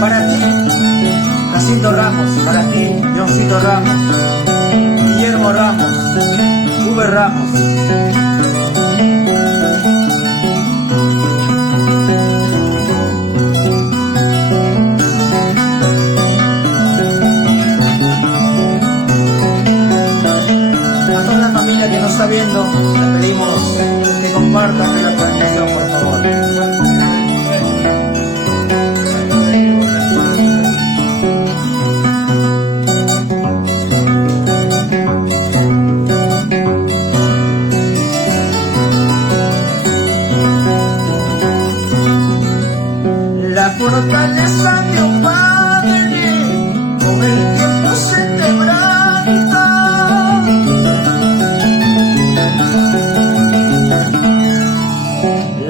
Para ti, Jacinto Ramos. Para ti, Johncito Ramos, Guillermo Ramos, Uber Ramos. A toda la familia que nos está viendo, le pedimos que compartan la transmisión, por favor. La fortaleza de un padre con el tiempo se quebranta.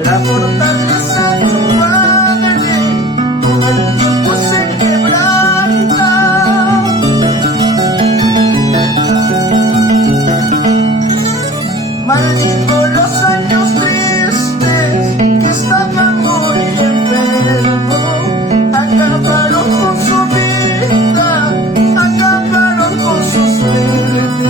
La fortaleza de un padre con el tiempo se quebranta. Maldigo los años tristes que estaban muy enfermos. Acabaron con su vida, acabaron con su suerte.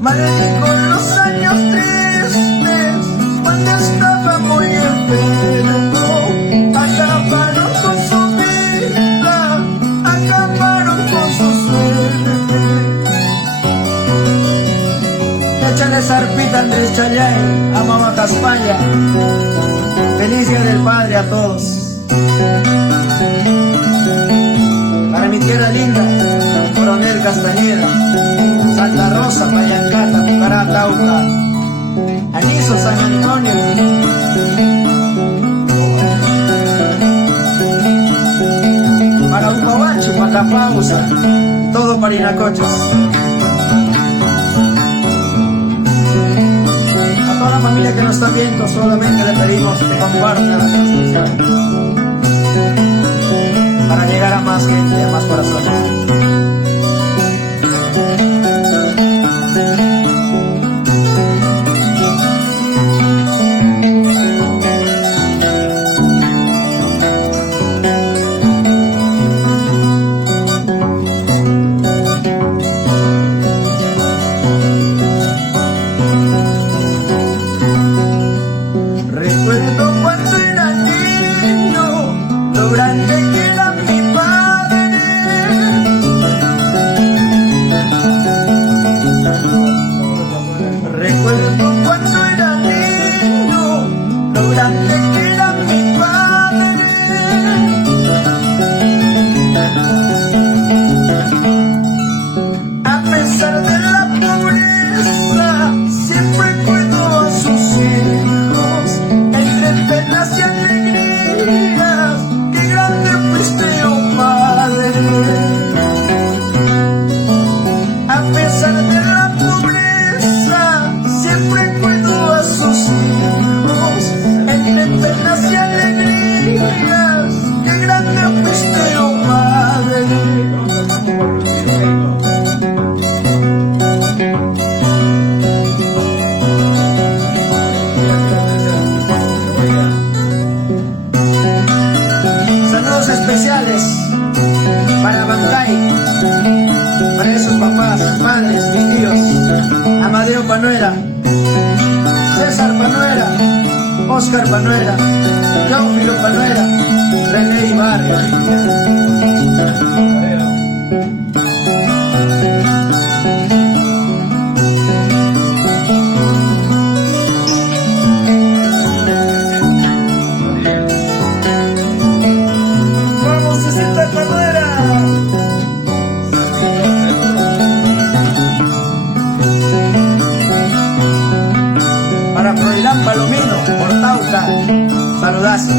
Maldigo los años tristes cuando estaba muy enfermo. Acabaron con su vida, acabaron con su suerte. Échale zarpita Andrés Chayay, a Mamá Caspaya. Feliz Día del Padre a todos. Para mi tierra linda, Coronel Castañeda, Santa Rosa, Payancata, Pucará, Tauca, Aniso, San Antonio, para Upabacho, Macapausa, todo Parinacochas. A toda la familia que nos está viendo, solamente le pedimos que compartan la transmisión para llegar a más gente, a más corazones. Recuerdo cuando era niño, lo grande que era mi padre. Recuerdo cuando era niño, lo grande que era mi padre. A pesar de la pobreza, siempre cuidó a sus hijos. Penas y alegrías, qué grande fuiste, oh Padre. A pesar de la pobreza, siempre cuidó a sus hijos. Entre penas y alegrías, qué grande fuiste, oh Padre. Especiales para Bancay, para esos papás, padres, mis tíos, Amadeo Panuera, César Panuera, Oscar Panuera, Teófilo Panuera, René Ibarra. Para Froilán Palomino, por Tauca, saludazo.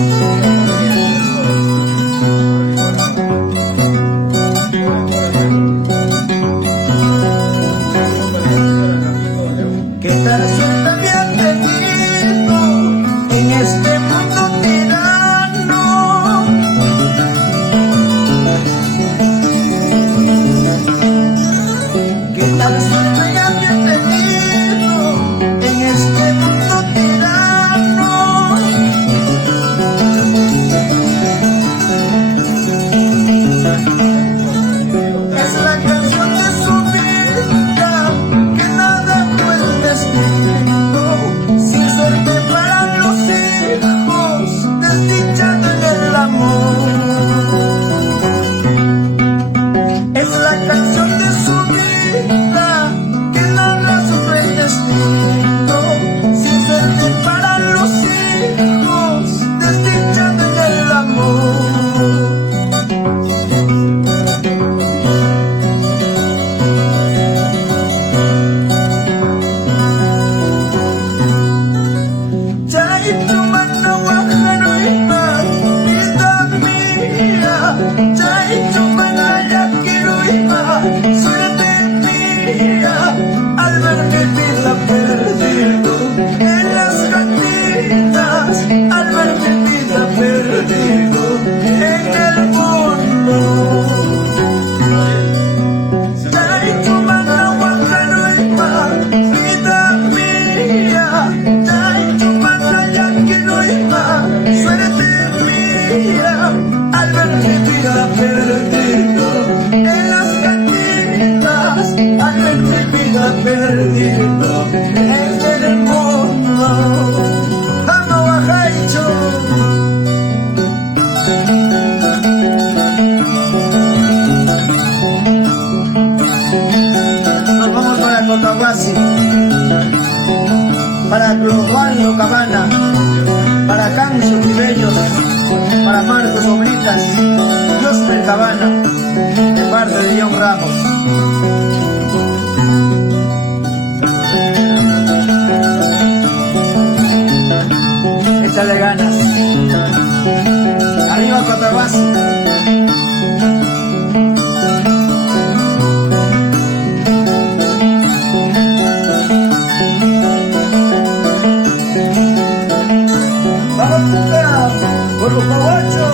ver mi vida perdido en las cantinas, al ver mi vida perdido en el mundo. Amo Guajaicho. Nos vamos para Cotahuasi, para Clodoaldo Cabana, para Canso Tibellos, para Marcos Oblitas, Josper Cabana, de parte de John Ramos. Échale ganas. Arriba Cotahuasi. Vamos por los caballos,